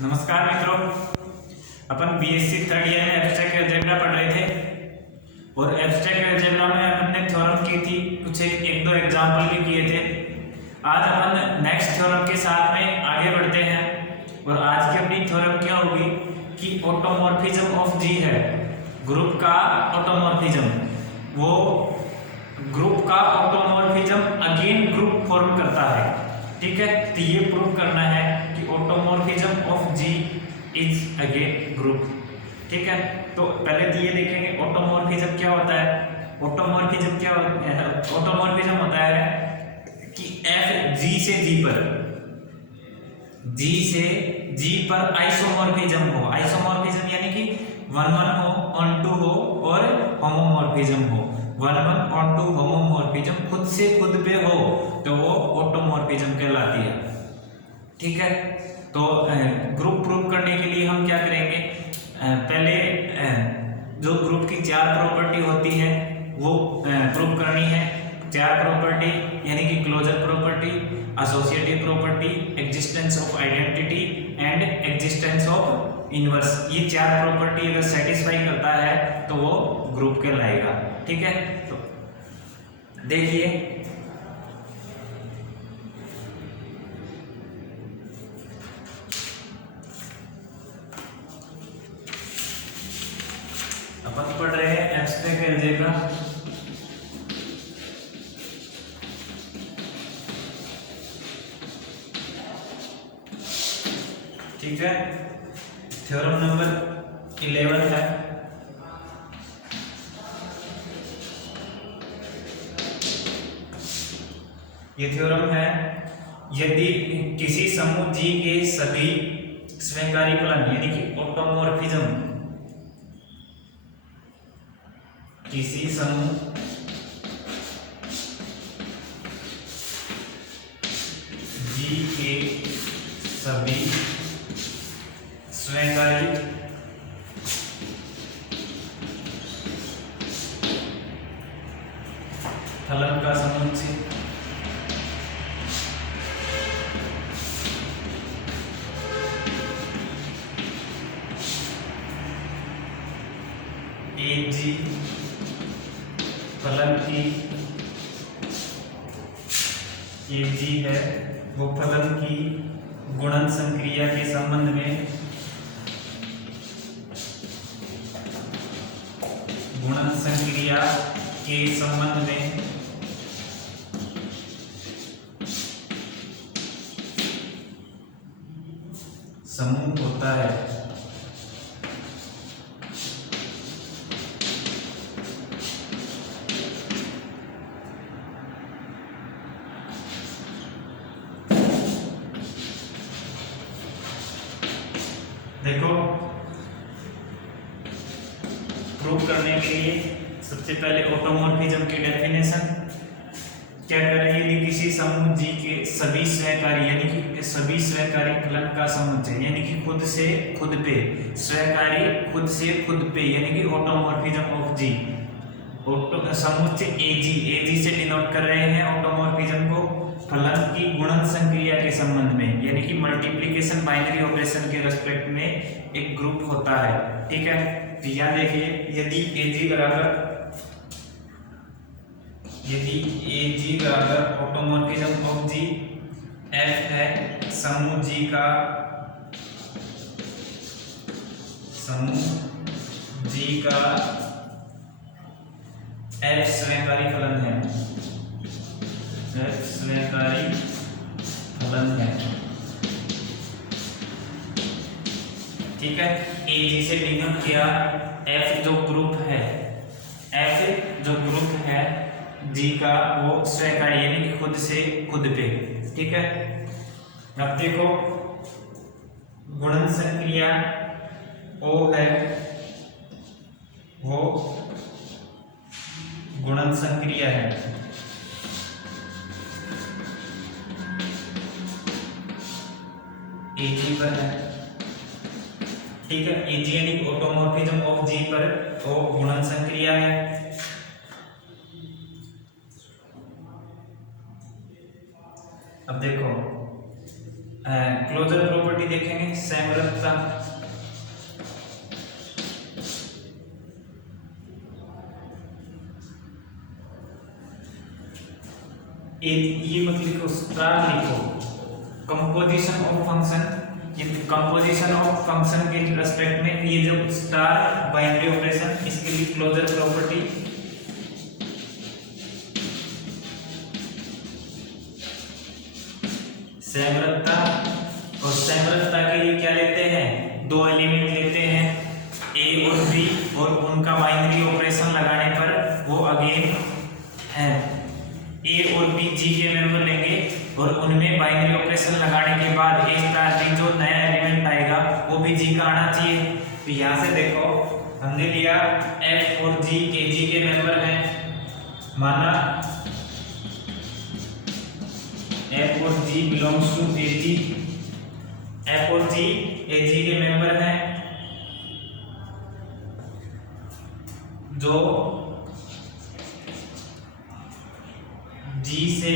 नमस्कार मित्रों, अपन BSc third year में एब्स्ट्रैक्ट अलजेब्रा पढ़ रहे थे और एब्स्ट्रैक्ट अलजेब्रा में अपन ने थ्योरम की थी, कुछ एक दो एग्जाम्पल भी किए थे। आज अपन नेक्स्ट थ्योरम के साथ में आगे बढ़ते हैं और आज की अपनी थ्योरम क्या होगी कि ऑटोमॉर्फिज्म ऑफ जी है, ग्रुप का ऑटोमॉर्फिज्म। वो ग्रुप का ऑटोमॉर्फिज्म अगेन ग्रुप फॉर्म करता है, ठीक है। तो ये प्रूव करना है कि automorphism of G is again group, ठीक है। तो पहले तो ये देखेंगे ऑटोमॉर्फिज्म क्या होता है। ऑटोमॉर्फिज्म क्या होता है? ऑटोमॉर्फिज्म होता है कि एफ जी से जी पर, जी से जी पर आइसोमॉर्फिज्म हो। आइसोमॉर्फिज्म यानी कि 1-1 हो, ऑन-टू हो और होमोमॉर्फिज्म हो। 1-1 ऑन-टू होमोमॉर्फिज्म खुद से खुद पे हो तो वो ऑटोमॉर्फिज्म कहलाती है, ठीक है। तो ग्रुप प्रूव करने के लिए हम क्या करेंगे, पहले जो ग्रुप की चार प्रॉपर्टी होती है वो प्रूव करनी है। चार प्रॉपर्टी यानी कि closure property, associative property, existence of identity and existence of inverse. ये चार प्रॉपर्टी अगर सेटिस्फाई करता है तो वो ग्रुप कहलाएगा, ठीक है। तो देखिए अपन पढ़ रहे हैं एब्स्ट्रैक्ट अलजेब्रा। ठीक है, थ्योरम नंबर 11 है। ये थ्योरम है, यदि किसी समूह जी के सभी स्वीकार्य फलन यानी कि ऑटोमॉर्फिज्म, किसी समूह जी के सभी स्वीकार्य फलन का समुच्चय ए जी फलन की, ए जी है वो फलन की गुणन संक्रिया के संबंध में, गुणन संक्रिया के संबंध में समूह होता है। देखो प्रूव करने के लिए सबसे पहले ऑटोमॉर्फिज्म की डेफिनेशन क्या करें। यदि किसी समूह जी के सभी स्वीकार्य यानी कि सभी स्वीकार्य फलन का समुच्चय यानी कि खुद से खुद पे, स्वीकार्य खुद से खुद पे यानी कि ऑटोमॉर्फिज्म ऑफ जी, समुच्चय एजी से डिनोट कर रहे हैं ऑटोमॉर्फिज्म को, फलन की गुणन संक्रिया के संबंध में यानी कि मल्टीप्लिकेशन बाइनरी ऑपरेशन के रेस्पेक्ट में एक ग्रुप होता है, ठीक है। तो यहां देखिए, यदि एजी बराबर ऑटोमॉर्फिज्म ऑफ जी एफ है, समूह जी का एफ स्वीकार्य फलन है, एफ स्वीकार्य फलन है, ठीक है। एजी से डिनोट किया, एफ जो ग्रुप है, एफ जो ग्रुप है जी का वो स्वीकार्य यानी कि खुद से खुद पे, ठीक है। अब देखो गुणन संक्रिया ओ है, वो गुणन संक्रिया है, एजी पर है, ठीक है। एजी यानी ऑटोमॉर्फिज्म ऑफ जी पर वो गुणन संक्रिया है। अब देखो क्लोजर प्रॉपर्टी देखेंगे, समरूपता। ये मत लिखो, स्टार लिखो। कंपोजिशन ऑफ फंक्शन, ये कंपोजिशन ऑफ फंक्शन के रेस्पेक्ट में ये जो स्टार बाइनरी ऑपरेशन, इसके लिए क्लोजर प्रॉपर्टी। समरूपता, और समरूपता के लिए क्या लेते हैं, दो एलिमेंट लेते हैं ए और बी, और उनका बाइनरी ऑपरेशन लगाने पर वो अगेन है ए और बी जी के मेंबर लेंगे, और उनमें बाइनरी ऑपरेशन लगाने के बाद ए स्टार बी जो नया एलिमेंट आएगा वो भी जी का आना चाहिए। तो यहाँ से देखो हमने लिया एफ और जी ए जी के मेंबर हैं, माना एफ और G belongs to A G, F और जी ए जी के मेंबर हैं, जो जी से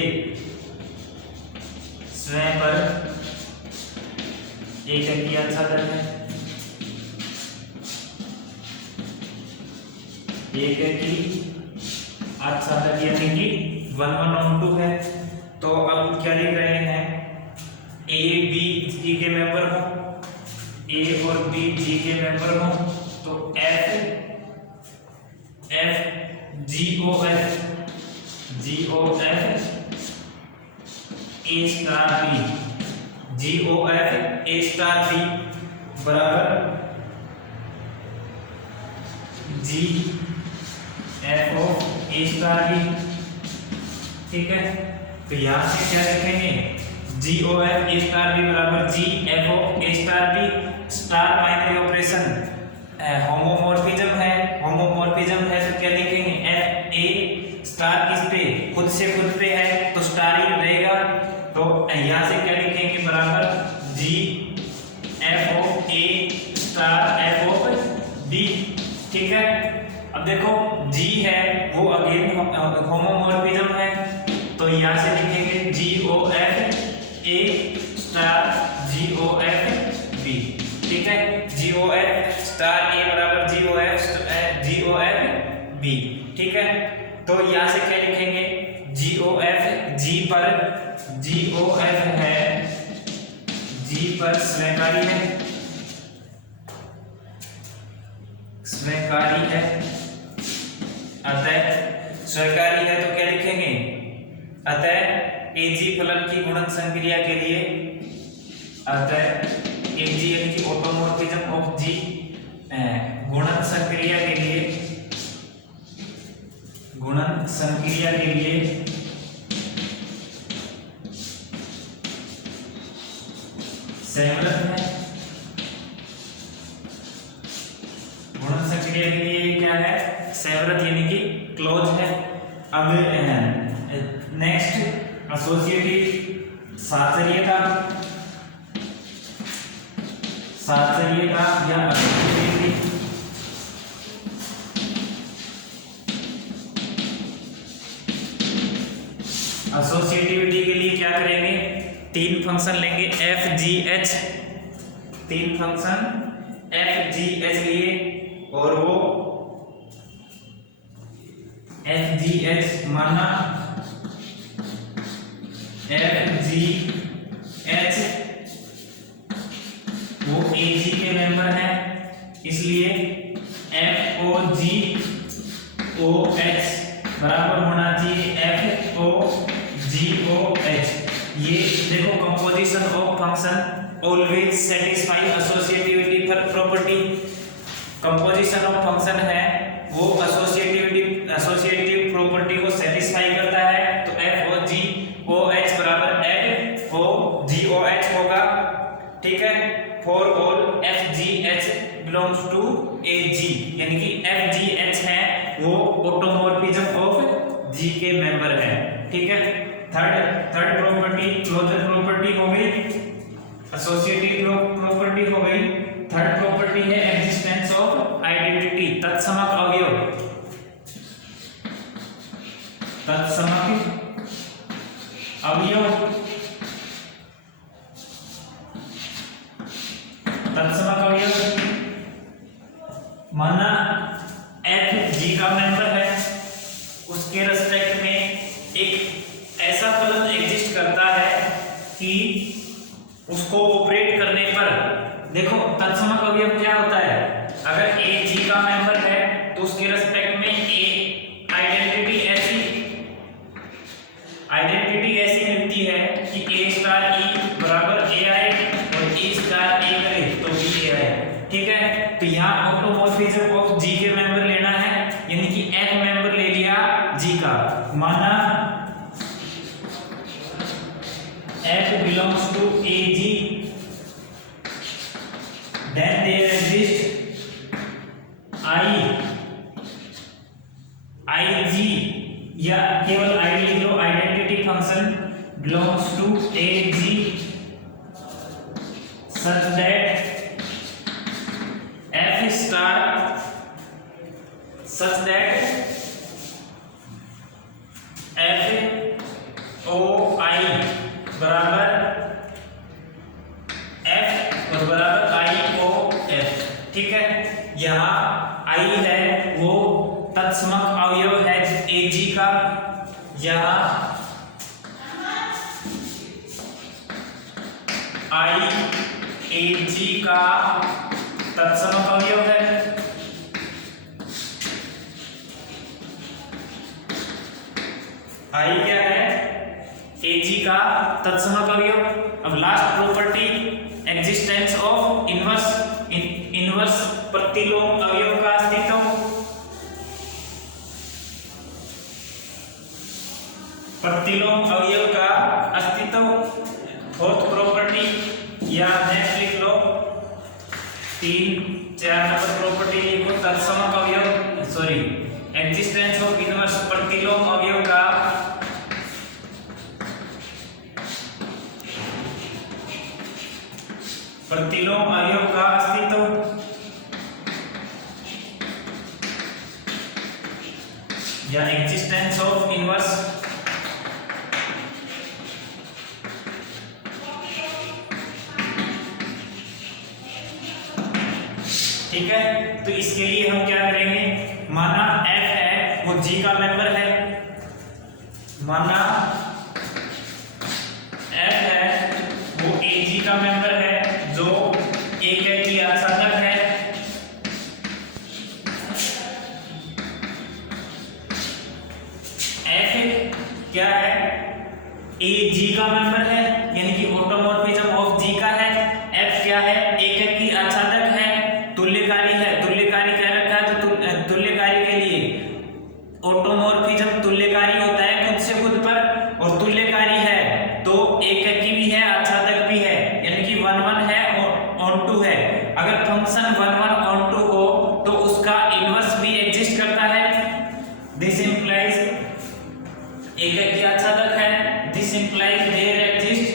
स्वयं पर एक अंकीय आच्छादन है, एक अंकीय आच्छादन यानी कि 1/2 है। तो अब क्या लिख रहे हैं, ए बी जी के मेंबर हो, ए और बी जी के मेंबर हो, तो F G O F A star B, G O F A star B बराबर G F O A star B. ठीक है, तो यहां से क्या लिखेंगे, G O F A star B बराबर G F O A star B. Star binary operation homomorphism है, होमोमॉर्फिज्म है तो क्या लिखेंगे, एफ ए स्टार किस पे, खुद से खुद पे है तो स्टार ही रहेगा। तो यहां से क्या लिखेंगे, बराबर G F O A star F O B. ठीक है, अब देखो जी है वो अगेन होमोमॉर्फिज्म है, तो यहां से लिखेंगे G O F A star G O F B. ठीक है, जी ओ एफ स्टार ए बराबर जी ओ एफ बी। ठीक है, तो यहां से क्या लिखेंगे, जी ओ एफ जी पर, जी ओ एफ है जी पर स्वीकारी है, स्वीकारी है, अतः स्वीकारी है तो क्या लिखेंगे, अतः एजी फलन की गुणन संक्रिया के लिए, अतः एजी यानी कि ऑटोमॉर्फिज्म ऑफ जी गुणन संक्रिया के लिए, गुणन संक्रिया के लिए सहमत है। गुणन संक्रिया के लिए क्या है, सहमत यानी कि क्लोज है। अब नेक्स्ट एसोसिएटिव साहचर्यता, साहचर्यता या एसोसिएटिविटी के लिए क्या करेंगे, तीन फंक्शन लेंगे एफ जी एच, तीन फंक्शन एफ जी एच लिए, और वो एफ जी एच माना एफ जी एच वो ए जी के मेंबर है, इसलिए F O G O H बराबर होना चाहिए F O G O H. ये देखो composition of function always satisfy associativity property. Composition of function है वो एसोसिएटिव प्रॉपर्टी को सेटिस्फाई करता है, तो F O G O H बराबर F O G O H होगा। ठीक है, for all F G H belongs to A G, यानी कि एफ जी एच है वो ऑटोमॉर्फिज्म ऑफ जी के मेंबर है। ठीक है, थर्ड प्रॉपर्टी क्लोजर प्रॉपर्टी हो गई, एसोसिएटिव प्रॉपर्टी हो गई। थर्ड प्रॉपर्टी है एग्जिस्टेंस ऑफ आइडेंटिटी, तत्समक अवयव, तत्समक अवयव तत्समक अवयव माना एफ जी का मेंबर है, उसके रेस्पेक्ट में एक ऐसा फलन एग्जिस्ट करता है कि उसको ऑपरेट करने पर, देखो तत्समक अवयव क्या होता है, अगर ए जी का मेंबर है तो उसके रेस्पेक्ट में ए आइडेंटिटी ऐसी मिलती है कि ए स्टार ई बराबर ए आए और ए स्टार ए करे तो बी ए आए, ठीक है। तो यहाँ ऑटोमॉर्फिज्म ऑफ जी के मेंबर लेना है, यानी कि एफ मेंबर ले लिया जी का, माना F belongs to A G, then there exist IG या केवल आई लिख लो, identity function belongs to AG such that F star such that F O I बराबर F और बराबर I O F, ठीक है। यहाँ I है वो तत्समक अवयव है AG का, यहाँ I AG का तत्समक अवयव है, I क्या है AG का तत्समक अवयव। अब last property existence of inverse प्रतिलोम अवयव का अस्तित्व, प्रतिलोम अवयव का अस्तित्व। फोर्थ प्रॉपर्टी या नेक्स्ट लिख लो, 3-4 नंबर प्रॉपर्टी लिखो, तत्समक अवयव सॉरी एग्जिस्टेंस ऑफ इनवर्स प्रतिलोम अवयव का प्रतिलोम अवयव का अस्तित्व, या एग्जिस्टेंस ऑफ इनवर्स, ठीक है। तो इसके लिए हम क्या करेंगे, माना F है वो G का मेंबर है, माना F है वो AG का मेंबर है जो एक की आसाधक है, F क्या है AG का मेंबर है, यानी कि ऑटोमॉर्फिज्म ऑफ G का है। F क्या है एक की आसाधक है, तुल्यकारी है, तुल्यकारी क्या रखा है, तो तुल्यकारी के लिए ऑटोमॉर्फिज्म तुल्यकारी होता है खुद से खुद पर, और तुल्यकारी है तो एक की भी है आच्छादक भी है, यानी कि 1-1 है ऑन टू है। अगर फंक्शन 1-1 ऑन टू हो तो उसका इनवर्स भी एग्जिस्ट करता है, दिस इंप्लाइज एक की आच्छादक है, this implies there exist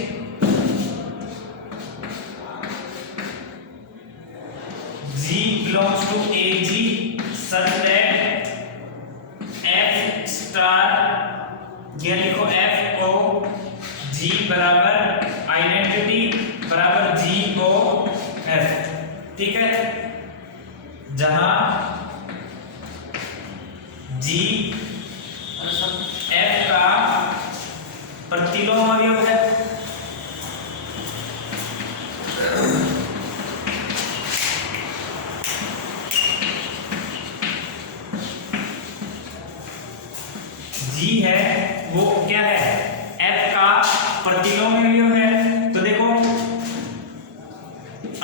G belongs to AG such that F star ये लिखो F O G बराबर आइडेंटिटी बराबर G O F, ठीक है। जहां G F का प्रतिलोम अवयव है, G है वो क्या है F का प्रतिलोम अवयव है। तो देखो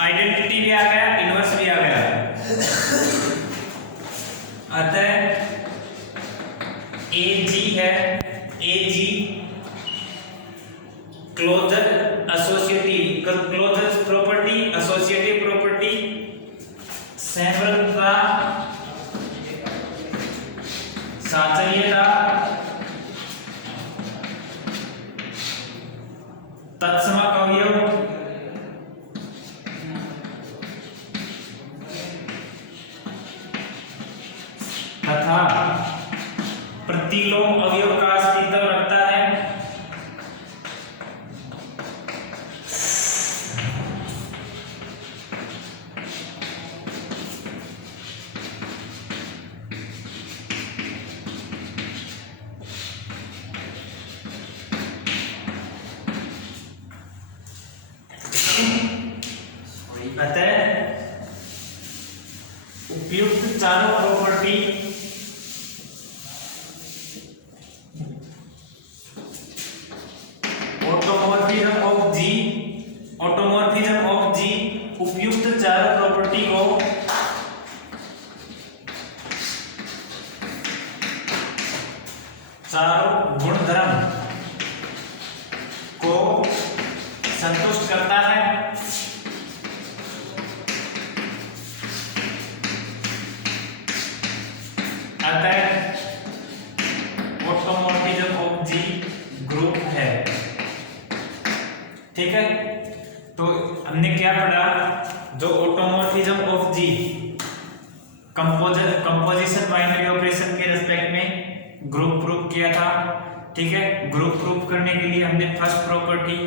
आइडेंटिटी भी आ गया, इनवर्स भी आ गया, अतः AG है, AG closure property, associative property, सैद्धांतिकता, साचल्यता, तत्समक अवयव, तथा प्रतिलोम अवयव का अस्तित्व रखता है। अतः उपयुक्त चारों प्रॉपर्टी ऑटोमॉर्फिज्म ऑफ जी उपयुक्त चारों प्रॉपर्टी को चारों गुणधर्म को संतुष्ट करता है। अतः ऑटोमॉर्फिज्म ऑफ जी ग्रुप है। ठीक है, तो हमने क्या पढ़ा, जो automorphism of G composition binary operation के रिस्पेक्ट में ग्रुप प्रूफ किया था। ठीक है, ग्रुप प्रूफ करने के लिए हमने फर्स्ट प्रॉपर्टी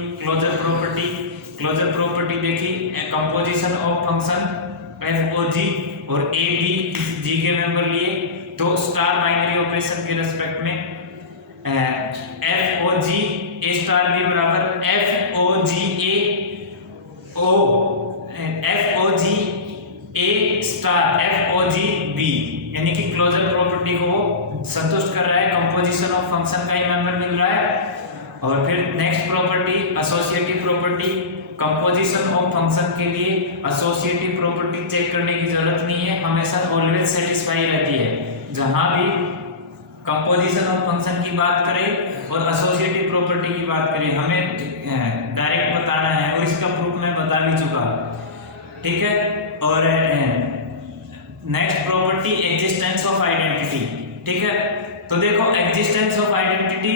क्लोजर प्रॉपर्टी देखी, composition of function F O G और ए बी जी के मेंबर लिए। तो स्टार बाइनरी ऑपरेशन के रिस्पेक्ट में F O G A star B बराबर F O G A star F O G B, यानी कि क्लोजर प्रॉपर्टी को संतुष्ट कर रहा है, कंपोजिशन ऑफ फंक्शन का ही मेंबर मिल रहा है। और फिर next property associative property, composition of function के लिए एसोसिएटिव प्रॉपर्टी चेक करने की जरूरत नहीं है, हमेशा ऑलवेज सेटिस्फाई रहती है। जहां भी कंपोजिशन ऑफ फंक्शन की बात करें और एसोसिएटिव प्रॉपर्टी की बात करें, हमें डायरेक्ट बताना है और इसका प्रूफ मैं बता भी चुका। ठीक है, और next property existence of identity. ठीक है, तो देखो एग्जिस्टेंस ऑफ आइडेंटिटी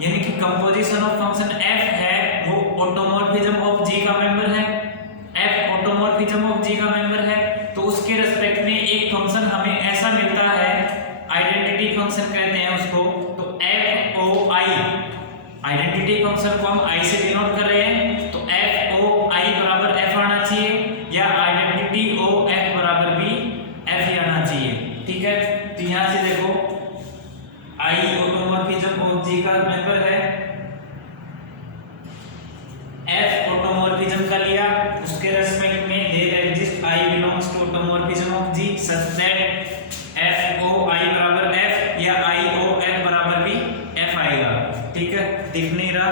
यानी कि कंपोजिशन ऑफ फंक्शन f है वो ऑटोमॉर्फिज्म ऑफ g का मेंबर है, f ऑटोमॉर्फिज्म ऑफ g का मेंबर है। तो उसके रिस्पेक्ट में एक फंक्शन हमें ऐसा मिलता है, आइडेंटिटी फंक्शन कहते हैं उसको। तो f o i identity function को हम i से डिनोट कर रहे हैं, तो f o i बराबर f आना चाहिए, या आइडेंटिटी o f बराबर भी f ही आना चाहिए। ठीक है, तो यहां से देखो I ऑटोमॉर्फिज्म ऑफ G का मेंबर है, F ऑटोमॉर्फिज्म का लिया, उसके रिस्पेक्ट में there exist I belongs to automorphism of G such that F O I बराबर F या I O F बराबर भी F आएगा। ठीक है, दिख नहीं रहा,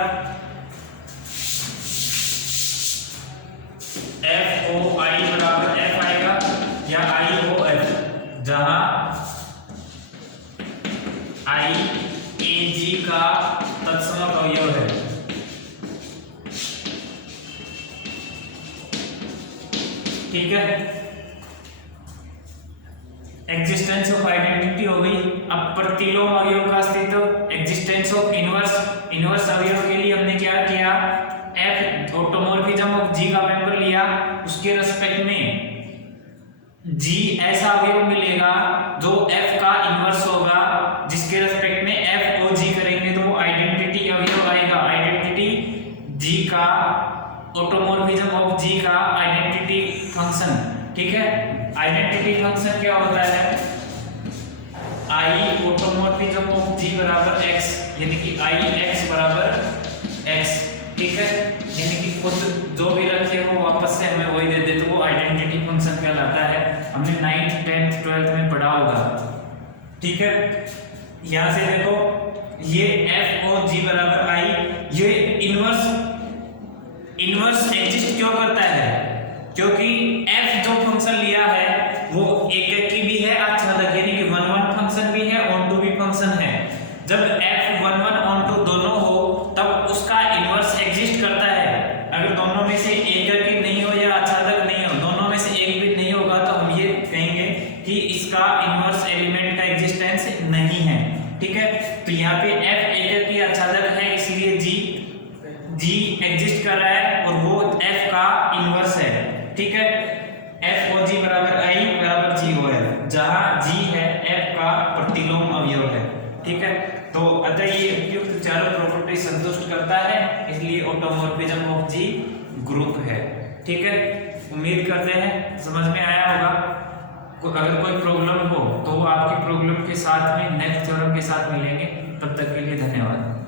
F O I बराबर F आएगा या I O F, जहां I A G का तत्समक अवयव है। ठीक है, एग्जिस्टेंस ऑफ आइडेंटिटी हो गई। अब प्रतिलोम अवयव का अस्तित्व, एग्जिस्टेंस ऑफ इनवर्स अवयव के लिए हमने क्या किया, F ऑटोमॉर्फिज्म ऑफ G का मेंबर लिया, उसके रिस्पेक्ट में G ऐसा अवयव मिलेगा जो F का इनवर्स होगा, जिसके रिस्पेक्ट में F O G करेंगे तो वो आइडेंटिटी अवयव आएगा, आइडेंटिटी G का ऑटोमॉर्फिज्म ऑफ G का आइडेंटिटी फंक्शन। ठीक है, आइडेंटिटी फंक्शन क्या होता है, I ऑटोमॉर्फिज्म ऑफ G बराबर x, यानी कि I x बराबर x। ठीक है, यानी कि खुद जो भी रखे वो वापस से हमें वही दे दे, तो वो आइडेंटिटी फंक्शन कहलाता है। हमने 9th 10th 12th में पढ़ा होगा। ठीक है, यहां से देखो ये f और g बराबर i, ये इनवर्स एग्जिस्ट क्यों करता है, क्योंकि f जो फंक्शन लिया है वो एक की भी है आच्छादक, यानी कि 1 फंक्शन भी है, ऑन टू भी फंक्शन है। जब f 1 ऑन टू दोनों हो तब उसका इनवर्स एग्जिस्ट करता है। अगर दोनों में से एक की नहीं हो या आच्छादक नहीं हो, दोनों में से एक भी नहीं होगा, तो हम ये कहेंगे कि इसका इनवर्स एलिमेंट का एग्जिस्टेंस नहीं है। ठीक है, तो यहाँ पे f एक की आच्छादक है, इसलिए g एग्जिस्ट कर रहा है और वो f का इनवर्स है। ठीक है, f ओ g बराबर i बराबर g हो है, जहां g है f का प्रतिलोम अवयव है। ठीक है, तो अतः ये उपयुक्त चारों प्रॉपर्टी संतुष्ट करता है, इसलिए ऑटोमॉर्फिज्म ऑफ G ग्रुप है। ठीक है, उम्मीद करते हैं समझ में आया होगा। अगर कोई प्रॉब्लम हो तो आपकी प्रॉब्लम के साथ में नेक्स्ट थ्योरम के साथ मिलेंगे। तब तक के लिए धन्यवाद।